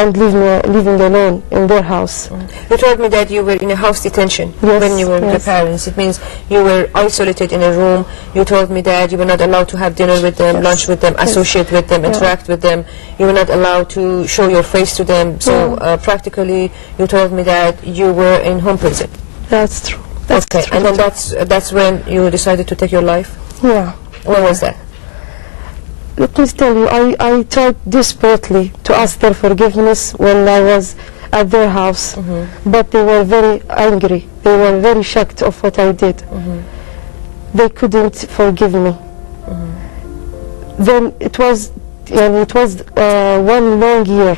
and living alone in their house. You told me that you were in a house detention when you were with your parents. It means you were isolated in a room. You told me that you were not allowed to have dinner with them, lunch with them, associate with them, interact with them. You were not allowed to show your face to them. So practically, you told me that you were in home prison. That's true. That's okay, true. And then that's when you decided to take your life? Yeah. When was that? Let me tell you, I tried desperately to ask their forgiveness when I was at their house, but they were very angry. They were very shocked of what I did. They couldn't forgive me. Then it was one long year.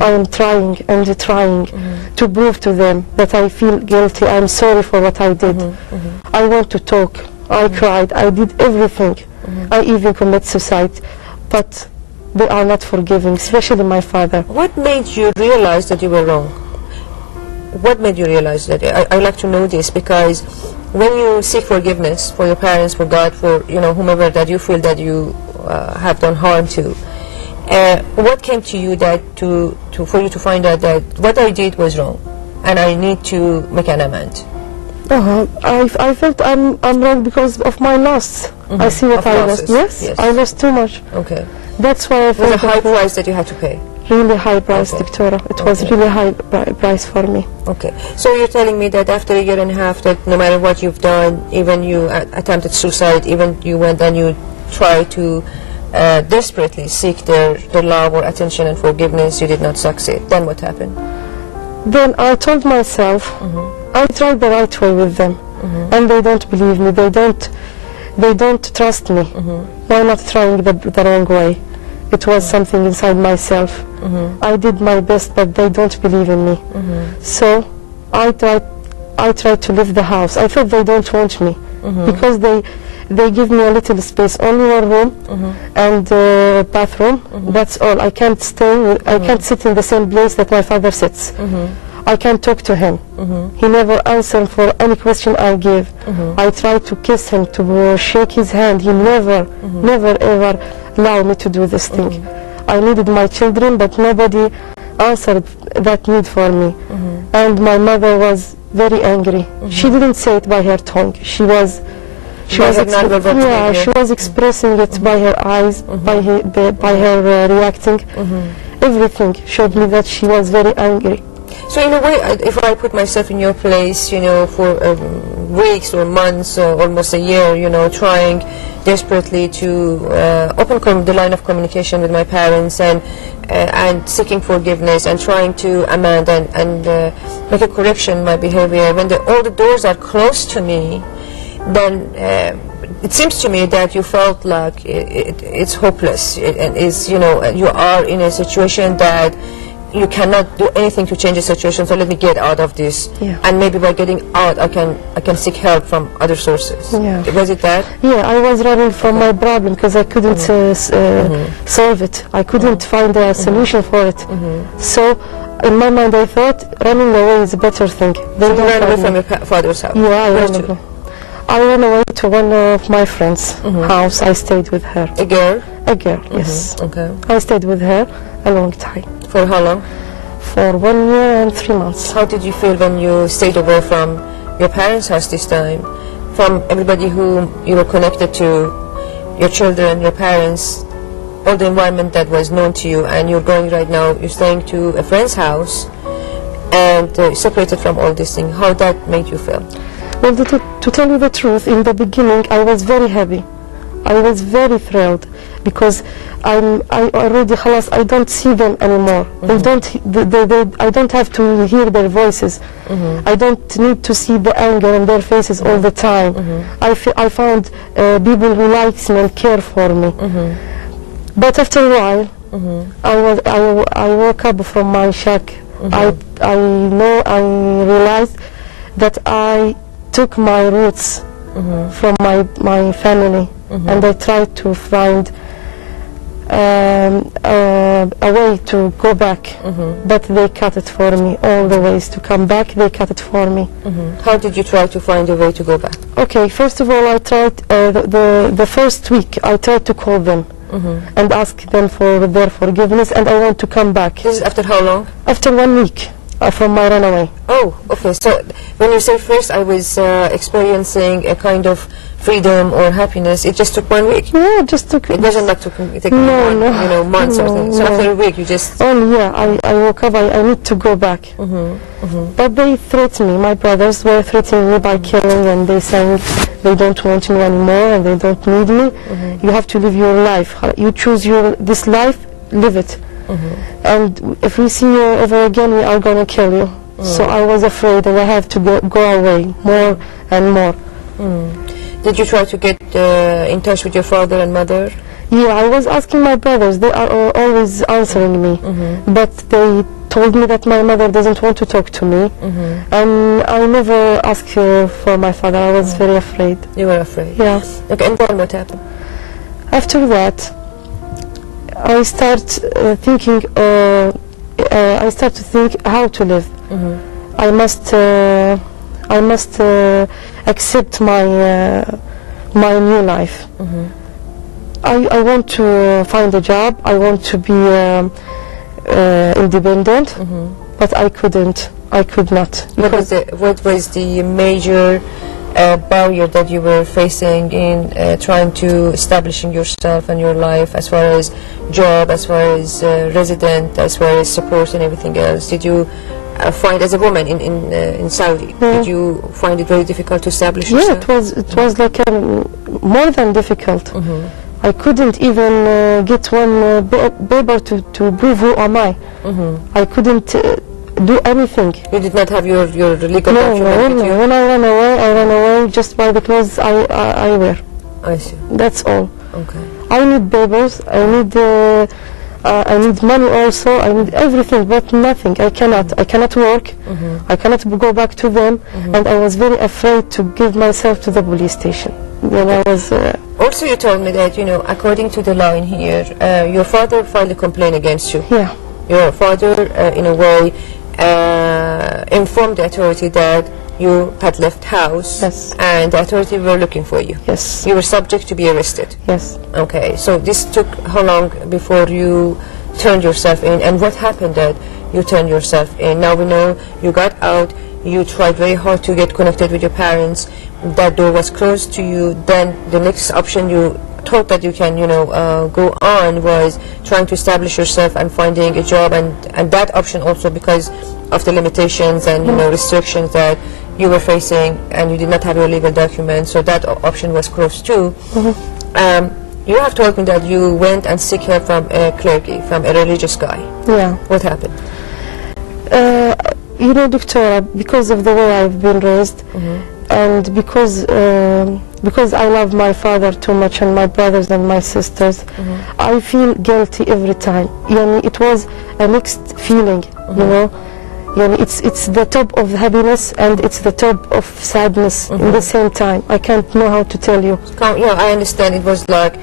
I am trying and trying to prove to them that I feel guilty. I'm sorry for what I did. I want to talk. I cried. I did everything. I even commit suicide, but they are not forgiving, especially my father. What made you realize that you were wrong? What made you realize that? I like to know this, because when you seek forgiveness for your parents, for God, for whomever that you feel that you have done harm to, what came to you that for you to find out that what I did was wrong and I need to make an amend? I felt I'm wrong because of my loss. I see what I lost. Yes, I lost too much. Okay. That's why I felt it was a high price that you had to pay. Really high price, Doctora. It was really high price for me. Okay. So you're telling me that after a year and a half, that no matter what you've done, even you attempted suicide, even you went and you tried to desperately seek their love or attention and forgiveness, you did not succeed. Then what happened? Then I told myself, I tried the right way with them, and they don't believe me. They don't trust me. Why not trying the wrong way? It was something inside myself. I did my best, but they don't believe in me. So I tried to leave the house. I thought they don't want me because they give me a little space, only one room and bathroom. That's all. I can't stay. I can't sit in the same place that my father sits. I can't talk to him. He never answered for any question I give. I tried to kiss him, to shake his hand. He never ever allowed me to do this thing. I needed my children, but nobody answered that need for me. And my mother was very angry. She didn't say it by her tongue. She was expressing it by her eyes, by her reacting. Everything showed me that she was very angry. So in a way, if I put myself in your place, for weeks or months or almost a year, trying desperately to open the line of communication with my parents and seeking forgiveness and trying to amend and make a correction in my behavior, when all the doors are closed to me, then it seems to me that you felt like it's hopeless. And you are in a situation that you cannot do anything to change the situation, so let me get out of this. And maybe by getting out, I can seek help from other sources. Was it that? Yeah, I was running from my problem because I couldn't solve it. I couldn't find a solution for it. So in my mind, I thought running away is a better thing. So you ran away from your father's house? Yeah, I ran away to one of my friends' house. I stayed with her. A girl? A girl, yes. Okay. I stayed with her a long time. For how long? For 1 year and 3 months. How did you feel when you stayed away from your parents' house this time? From everybody whom you were connected to, your children, your parents, all the environment that was known to you, and you're going right now, you're staying to a friend's house and separated from all this thing. How that made you feel? Well, to tell you the truth, in the beginning I was very happy. I was very thrilled because I already, khalas, I don't see them anymore. I don't have to hear their voices. I don't need to see the anger in their faces all the time. I found people who likes me and care for me. But after a while, I woke up from my shock. I realized that I took my roots from my family, and I tried to find a way to go back, but they cut it for me. All the ways to come back, they cut it for me. How did you try to find a way to go back? Okay, first of all, I tried the first week. I tried to call them, and ask them for their forgiveness, and I want to come back. This is after how long? After 1 week from my runaway. Oh, okay. So when you say first I was experiencing a kind of freedom or happiness, it just took 1 week? Yeah, it just took... It doesn't like to take months or something. So after a week you just... Oh, yeah, I woke up, I need to go back. But they threatened me. My brothers were threatening me by killing, and they saying they don't want me anymore and they don't need me. You have to live your life. You choose this life, live it. And if we see you ever again, we are going to kill you. So I was afraid, and I have to go away more and more. Did you try to get in touch with your father and mother? Yeah, I was asking my brothers. They are always answering me. But they told me that my mother doesn't want to talk to me. And I never asked for my father. I was very afraid. You were afraid? Yeah. Okay, and then what happened? After that, I start thinking. I start to think how to live. I must accept my new life. I want to find a job. I want to be independent, but I couldn't. I could not. What was the major barrier that you were facing in trying to establishing yourself and your life, as far as job, as far as resident, as far as support and everything else? Did you find, as a woman in Saudi, did you find it very difficult to establish yourself? Yeah, it was like more than difficult. I couldn't even get one paper to prove who am I. I couldn't do anything. You did not have your legal document with you? When I ran away just by the clothes I wear. I see. That's all. Okay. I need papers, I need money also, I need everything, but nothing. I cannot work, I cannot go back to them, and I was very afraid to give myself to the police station. When I was... Also, you told me that, according to the law in here, your father filed a complaint against you. Yeah. Your father, in a way, informed the authority that you had left house, and the authority were looking for you. Yes. You were subject to be arrested. Yes. Okay, so this took how long before you turned yourself in, and what happened that you turned yourself in? Now we know you got out, you tried very hard to get connected with your parents, that door was closed to you, then the next option you thought that you can, go on was trying to establish yourself and finding a job, and that option also, because of the limitations and restrictions that you were facing, and you did not have your legal documents, so that option was closed too. You have told me that you went and seek help from a clergy, from a religious guy. Yeah. What happened? Doctor, because of the way I've been raised, and because I love my father too much, and my brothers and my sisters, I feel guilty every time. It was a mixed feeling, it's the top of happiness and it's the top of sadness in the same time. I can't know how to tell you. Yeah, I understand. It was like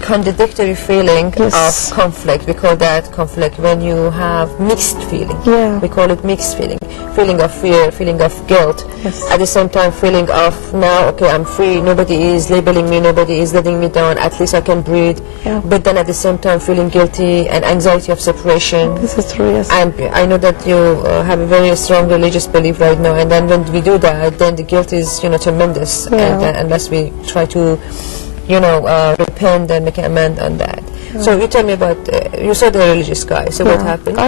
contradictory feeling of conflict. We call that conflict when you have mixed feeling. Yeah. We call it mixed feeling. Feeling of fear, feeling of guilt. Yes. At the same time, feeling of now, okay, I'm free, nobody is labeling me, nobody is letting me down, at least I can breathe. Yeah. But then at the same time, feeling guilty and anxiety of separation. This is true, yes. And I know that you have a very strong religious belief right now, and then when we do that, then the guilt is, tremendous. Yeah. And unless we try to repent and make an amend on that. So you tell me about, you saw the religious guy, so what happened?